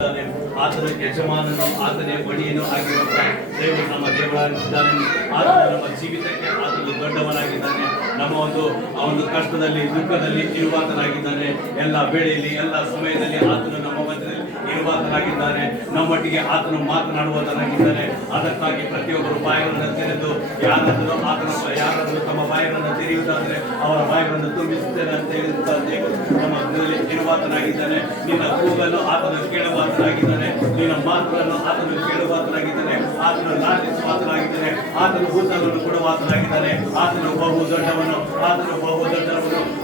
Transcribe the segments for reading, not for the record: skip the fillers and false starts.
ಆತನ ಯಜಮಾನನು ಆತನೇ ಬಳಿಯನು ಆಗಿರುವಂತಹ ದೇವರು ನಮ್ಮ ದೇವರಾಗಿದ್ದಾನೆ. ಆತನು ನಮ್ಮ ಜೀವಿತಕ್ಕೆ ಆತನು ದೊಡ್ಡವನಾಗಿದ್ದಾನೆ. ನಮ್ಮ ಒಂದು ಕಷ್ಟದಲ್ಲಿ ದುಃಖದಲ್ಲಿ ಇರುವಾತನಾಗಿದ್ದಾನೆ. ಎಲ್ಲ ವೇಳೆಯಲ್ಲಿ ಎಲ್ಲ ಸಮಯದಲ್ಲಿ ಆತನು ನಮ್ಮ ಮಧ್ಯದಲ್ಲಿ ಇರುವಾತನಾಗಿದ್ದಾನೆ. ನಮ್ಮೊಟ್ಟಿಗೆ ಆತನು ಮಾತನಾಡುವಾತನಾಗಿದ್ದಾನೆ. ಅದಕ್ಕಾಗಿ ಪ್ರತಿಯೊಬ್ಬರು ಬಾಯಿಗಳನ್ನು ತೆರೆದು ಯಾರಾದರೂ ತಮ್ಮ ಬಾಯಿಗಳನ್ನು ತೆರೆಯುವುದಾದರೆ ಅವರ ಬಾಯಿಗಳನ್ನು ತುಂಬಿಸುತ್ತೇನೆ ಅಂತ ಹೇಳುತ್ತಾ ದೇವರು ನಮ್ಮ ಮಧ್ಯದಲ್ಲಿ ಇರುವಾತನಾಗಿದ್ದಾನೆ. ನಿನ್ನ ಕೂಗನ್ನು ಆತನು ಕೇಳುವಾತನಾಗಿದ್ದಾನೆ. ನಿನ್ನ ಮಾತುಗಳನ್ನು ಆತನು ಕೇಳುವಾತನಾಗಿದ್ದಾನೆ. ಆತನು ಲಾಲಿಸುವಾತನಾಗಿದ್ದಾನೆ. ಆತನು ಭೂತವನ್ನು ಕೊಡುವಾತನಾಗಿದ್ದಾನೆ. ಆತನು ಬಹು ದೊಡ್ಡವನು.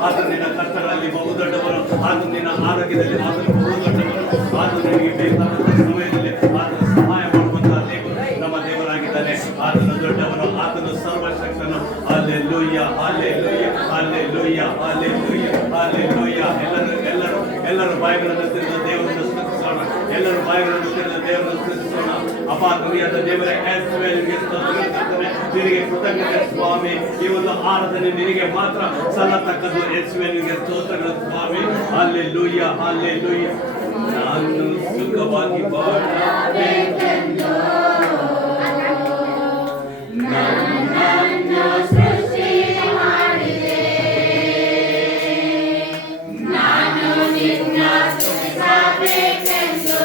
ಆತನು ನಿನ್ನ ಕಷ್ಟಗಳಲ್ಲಿ ಬಹು ದೊಡ್ಡವನು. ಆತನು ನಿನ್ನ ಆರೋಗ್ಯದಲ್ಲಿ ಆತನು ಬಹು ದೊಡ್ಡವನು. ಆತನು ನಿನಗೆ ಬೇಕಾದಂತಹ ಸಮಯದಲ್ಲಿ ಆತನು ಸಹಾಯ ಮಾಡುವಂತಹ ದೇವರು ನಮ್ಮ ದೇವರಾಗಿದ್ದಾನೆ. ಆತನು ದೊಡ್ಡವನು. ಆತನು ಸರ್ವಶಕ್ತನು. Hallelujah, hallelujah, hallelujah, hallelujah, hallelujah. ಎಲ್ಲರೂ ಬಾಯಿಗಳನ್ನು ತೆರೆದು ದೇವರನ್ನು ಸ್ತುತಿಸೋಣ. ಎಲ್ಲರೂ ಬಾಯಿಗಳನ್ನು ತೆರೆದು ದೇವರನ್ನು ಸ್ತುತಿಸೋಣ. ಅಪ್ಪ ಕವಿಯಾದ ದೇವರೇ, ನಿನಗೆ ಕೃತಜ್ಞತೆ ಸ್ವಾಮಿ. ಈ ಒಂದು ಆರಾಧನೆ ನಿನಗೆ ಮಾತ್ರ ಸಲ್ಲತಕ್ಕದ್ದು. ಯೇಸುವೇ ನಿನಗೆ ಸ್ತೋತ್ರಗಳು ಸ್ವಾಮಿ. Hallelujah, hallelujah. ನಾನು ಸುಖವಾಗಿ ಬಾಳಬೇಕೆಂದು ನನ್ನನ್ನು ಸೃಷ್ಟಿ ಮಾಡಿದೆ. ನಾನು ನಿನ್ನ ಸ್ತುತಿಸಬೇಕೆಂದು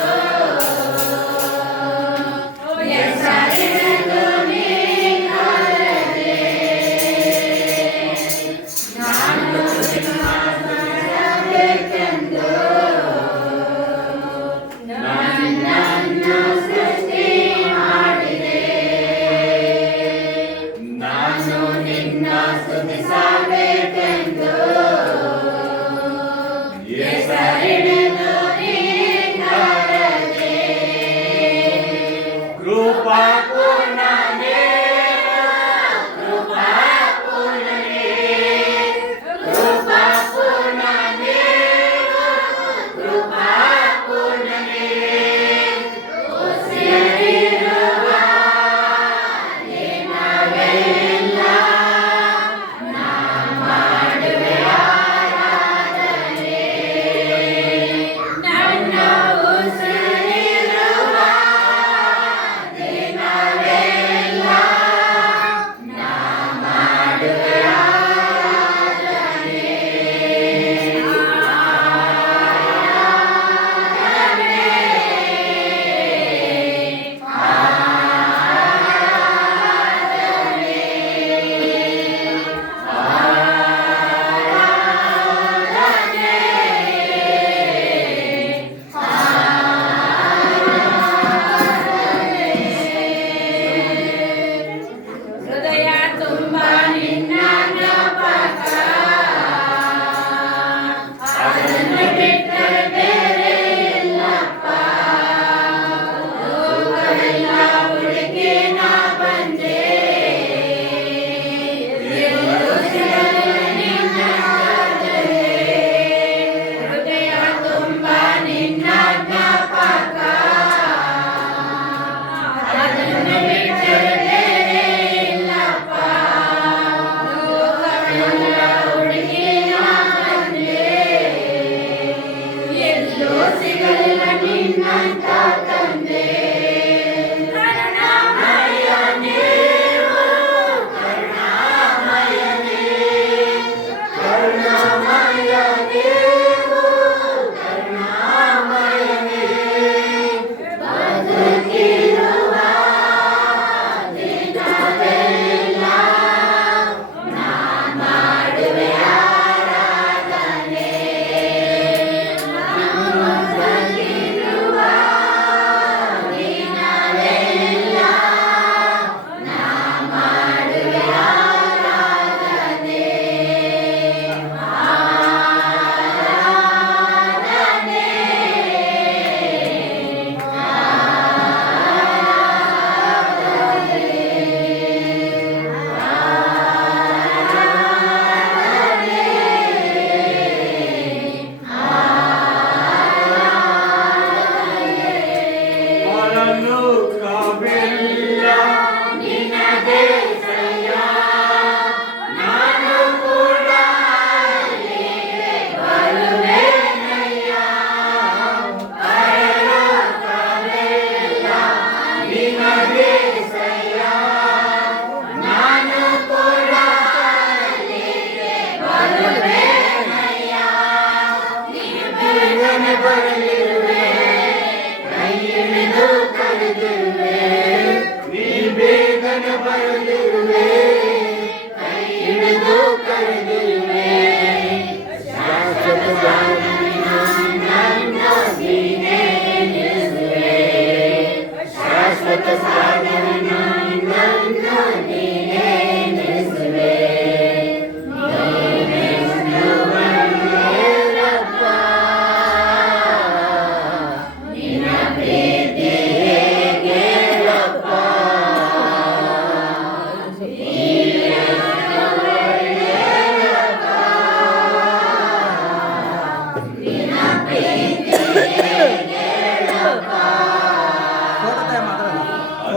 ಹೆಸರಿನದು ನೀನಲ್ಲದೆ. ನಾನು ನಿನ್ನ ಸ್ತುತಿಸಬೇಕೆಂದು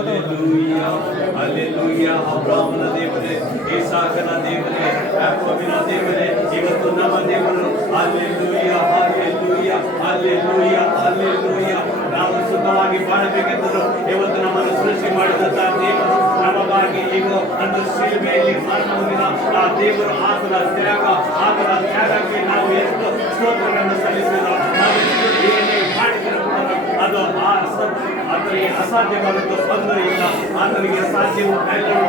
ಹಲ್ಲೆಲೂಯಾ ಹಲ್ಲೆಲೂಯಾ. ಅಬ್ರಾಮನ ದೇವರೇ, ಇಸಾಕನ ದೇವರೇ, ಯಾಕೋಬಿನ ದೇವರೇ, ಇವತ್ತು ನಮ್ಮ ದೇವರು. Hallelujah hallelujah hallelujah hallelujah. ನಾವು ಸುಖವಾಗಿ ಬಾಳಬೇಕೆಂದರು ಇವತ್ತು ನಮ್ಮನ್ನು ಸೃಷ್ಟಿ ಮಾಡಿದಂತ ದೇವರು ನಮಗಾಗಿ ಈಗ ಒಂದು ಶಿಲುಬೆಯಲ್ಲಿ ಮರಣ ಹೊಂದಿದ ಆ ದೇವರು ಆತನ ತ್ಯಾಗಕ್ಕೆ ನಾವು ಎಷ್ಟು ಸ್ತೋತ್ರಗಳನ್ನು ಸಲ್ಲಿಸಿದೋ, ಏನೇ ಮಾಡಿದರೂ ಅದು ಆತನಿಗೆ ಅಸಾಧ್ಯವಾದದ್ದು ತೊಂದರೆ ಇಲ್ಲ. ಆತನಿಗೆ ಸಾಧ್ಯವು ಎಲ್ಲರೂ.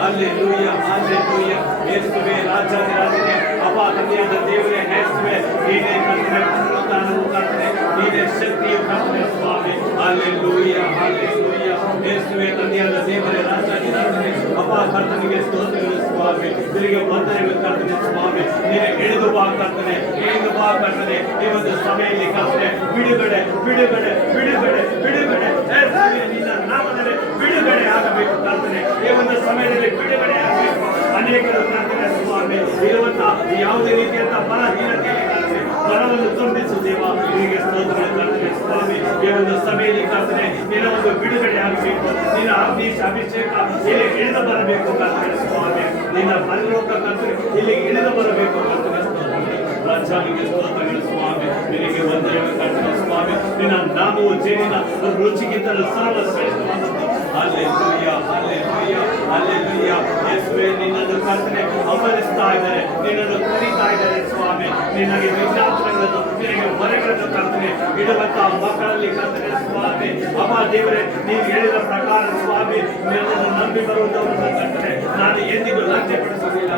Hallelujah hallelujah. ಯೇಸುವೇ ರಾಜಾಧಿರಾಜನೇ, ಅಪ್ಪ ತಂದೆಯಾದ ದೇವರೇ, ಯೇಸುವೇ ನೀನೇ ಕರ್ತನೆ, ಪುನರುತ್ಥಾನವು ಕರ್ತನೆ, ನೀನೇ ಶಕ್ತಿಯು ಕರ್ತನೆ ಸ್ವಾಮಿ. Hallelujah hallelujah. ಯೇಸುವೇ ತಂದೆಯಾದ ದೇವರೇ ರಾಜಾಧಿರಾಜನೇ, ಅಪ್ಪ ಕರ್ತನಿಗೆ ಸ್ತೋತ್ರಗಳು ಸ್ವಾಮಿ. ನಿನಗೆ ವಂದನೆಗಳು ಕರ್ತನೆ ಸ್ವಾಮಿ. ನೀನೇ ಇಳಿದು ಬಾ ಕರ್ತನೆ, ಇಳಿದು ಬಾ ಕರ್ತನೆ. ಈ ಒಂದು ಸಭೆಯಲ್ಲಿ ಕರ್ತನೆ ಬಿಡುಗಡೆ ಬಿಡುಗಡೆ ಬಿಡುಗಡೆ ಬಿಡುಗಡೆ. ಯೇಸುವೇ ನಿನ್ನ ನಾಮದಲ್ಲಿ ಬಿಡುಗಡೆ ಆಗಬೇಕು ಕರ್ತನೆ. ಈ ಒಂದು ಸಮಯದಲ್ಲಿ ಬಿಡುಗಡೆ ಆಗಬೇಕು. ಅನೇಕರು ಕರ್ತನೆ ಸ್ವಾಮಿ ಇರುವಂತ ಯಾವುದೇ ರೀತಿಯಂತ ಬಲಹೀನತೆಯಲ್ಲಿ ಕರ್ತನೆ ಬಲವನ್ನು ತುಂಬಿಸುತ್ತೇವ. ನಿನಗೆ ಸ್ತೋತ್ರಗಳು ಕರ್ತನೆ ಸ್ವಾಮಿ. ಈ ಒಂದು ಸಭೆಯಲ್ಲಿ ಕರ್ತನೆ ನಿನ್ನ ಒಂದು ಬಿಡುಗಡೆ ಆಗಬೇಕು. ನಿನ್ನ ಅಭಿಷೇಕ ಇಲ್ಲಿ ಇಳಿದು ಬರಬೇಕು ಕರ್ತನೆ ಸ್ವಾಮಿ. ನಿನ್ನ ಪರಲೋಕ ಕರ್ತನೆ ಇಲ್ಲಿ ಇಳಿದು ಬರಬೇಕು ಕರ್ತನೆ ಸ್ತೋತ್ರಗಳು. ರಾಜನಿಗೆ ಸ್ತೋತ್ರಗಳು ಸ್ವಾಮಿ. ನಿನಗೆ ವಂದನೆಗಳು ಕರ್ತನೆ ಸ್ವಾಮಿ. ನಿನ್ನ ನಾಮವು ಜೇನಿನ ರುಚಿಗಿಂತಲೂ ಸರ್ವಶ್ರೇಷ್ಠವಾದದ್ದು. Hallelujah hallelujah hallelujah. ಯೇಸುವೇ ನಿನ್ನನ್ನು ಕರ್ತನೆ ಅಪರಿಸ್ತಾ ಇದ್ದಾರೆ, ನಿನ್ನನ್ನು ಕರೀತಾ ಇದ್ದಾರೆ ಸ್ವಾಮಿ. ನಿನಗೆ ವಿಜ್ಞಾಪನೆಗಳನ್ನು ನಿನಗೆ ಹೊರೆಗಳನ್ನು ಕರ್ತನೆ ಇಡುವಂತ ಮಕ್ಕಳಲ್ಲಿ ಕರ್ತನೆ ಸ್ವಾಮಿ. ಅಪ್ಪ ದೇವರೇ, ನೀವು ಹೇಳಿದ ಪ್ರಕಾರ ಸ್ವಾಮಿ ನಿನ್ನನ್ನು ನಂಬಿ ಬರುವುದನ್ನು ಕರ್ತನೆ ನಾನು ಎಂದಿಗೂ ಲಜ್ಜೆಪಡಿಸುವುದಿಲ್ಲ.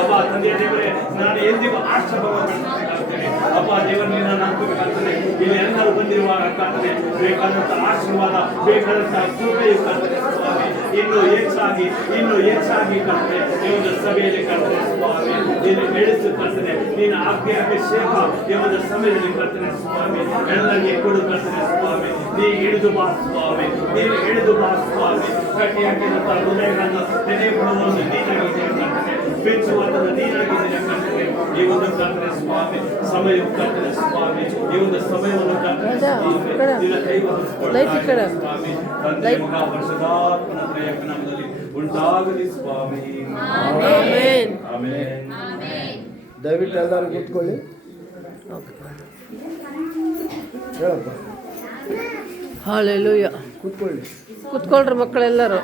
ಅಪ್ಪ ತಂದೆಯ ದೇವರೇ, ನಾನು ಎಂದಿಗೂ ಆಶ್ಚರ್ಯಪಡಿಸುತ್ತೇನೆ. ಅಪ್ಪ ದೇವರು ನಿನ್ನ ನಂಬಬೇಕಾಗ್ತದೆ. ಇಲ್ಲಿ ಎಲ್ಲರೂ ಬಂದಿರುವಾಗ ಕರ್ತನೆ ಬೇಕಾದಂತ ಆಶೀರ್ವಾದ, ಬೇಕಾದಂತ ಕೃಪೆಯು ಕರ್ತನೆ ಸ್ವಾಮಿ ಇನ್ನೂ ಹೆಚ್ಚಾಗಿ ಕರ್ತನೆ ಈ ಒಂದು ಸಭೆಯಲ್ಲಿ ಕರ್ತನೆ ಸ್ವಾಮಿ ನೀನು ನಡೆಸು ಕರ್ತನೆ. ನೀನು ಆಜ್ಞೆ ಅಭಿಷೇಕ ಈ ಒಂದು ಸಮಯದಲ್ಲಿ ಕರ್ತನೆ ಸ್ವಾಮಿ ಎಲ್ಲರಿಗೆ ಕೊಡು ಕರ್ತನೆ ಸ್ವಾಮಿ. ನೀ ಹಿಡಿದು ಬಾ ಸ್ವಾಮಿ, ನೀನು ಹಿಡಿದು ಬಾ ಸ್ವಾಮಿ. ಕಟ್ಟಿ ಹಾಕಿದಂತ ಹೃದಯಗಳನ್ನು ನೆನೆಪಡುವುದು ನೀನಾಗಿದ್ದೀಯ ಕರ್ತನೆ, ಬಿಚ್ಚುವಂಥದ್ದು ನೀನಾಗಿದ್ದೀಯ ಕರ್ತನೆ. ಈ ಒಂದು ಕರ್ತನೆ ಸ್ವಾಮಿ ಸಮಯ ಕರ್ತನೆ ಸ್ವಾಮಿ, ಈ ಒಂದು ಸಮಯವನ್ನು ಕರ್ತನೆ ನಿನ್ನ ಕೈವನ್ನು ಸ್ವಾಮಿ. ತಂದೆ ಮಗ ಪರಿಶುದ್ಧಾತ್ಮನ ತ್ರಯೇಕ ನಾಮದಲ್ಲಿ ಉಂಟಾಗಲಿ ಸ್ವಾಮಿ. Amen amen. ದಯವಿಟ್ಟು ಎಲ್ಲರೂ ಕೂತ್ಕೊಳ್ಳಿ. ಹೇಳಪ್ಪ. ಹಲ್ಲೆಲೂಯಾ. ಕೂತ್ಕೊಳ್ಳಿ. ಕೂತ್ಕೊಳ್ರಿ ಮಕ್ಕಳೆಲ್ಲರೂ.